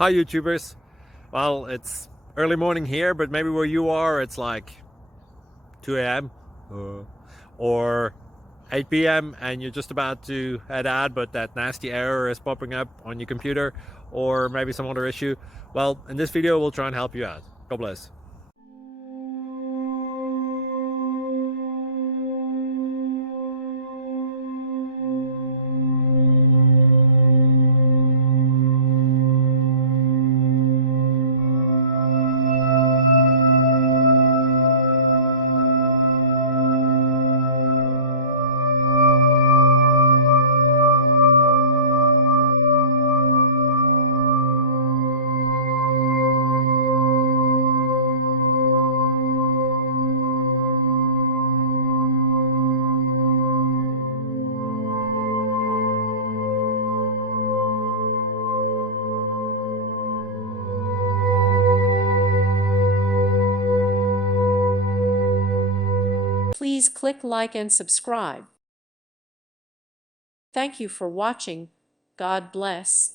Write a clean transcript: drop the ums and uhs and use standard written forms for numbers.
Hi YouTubers. Well, it's early morning here, but maybe where you are it's like 2 a.m. Or 8 p.m. and you're just about to head out, but that nasty error is popping up on your computer, or maybe some other issue. Well, in this video we'll try and help you out. God bless. Please click like and subscribe. Thank you for watching. God bless.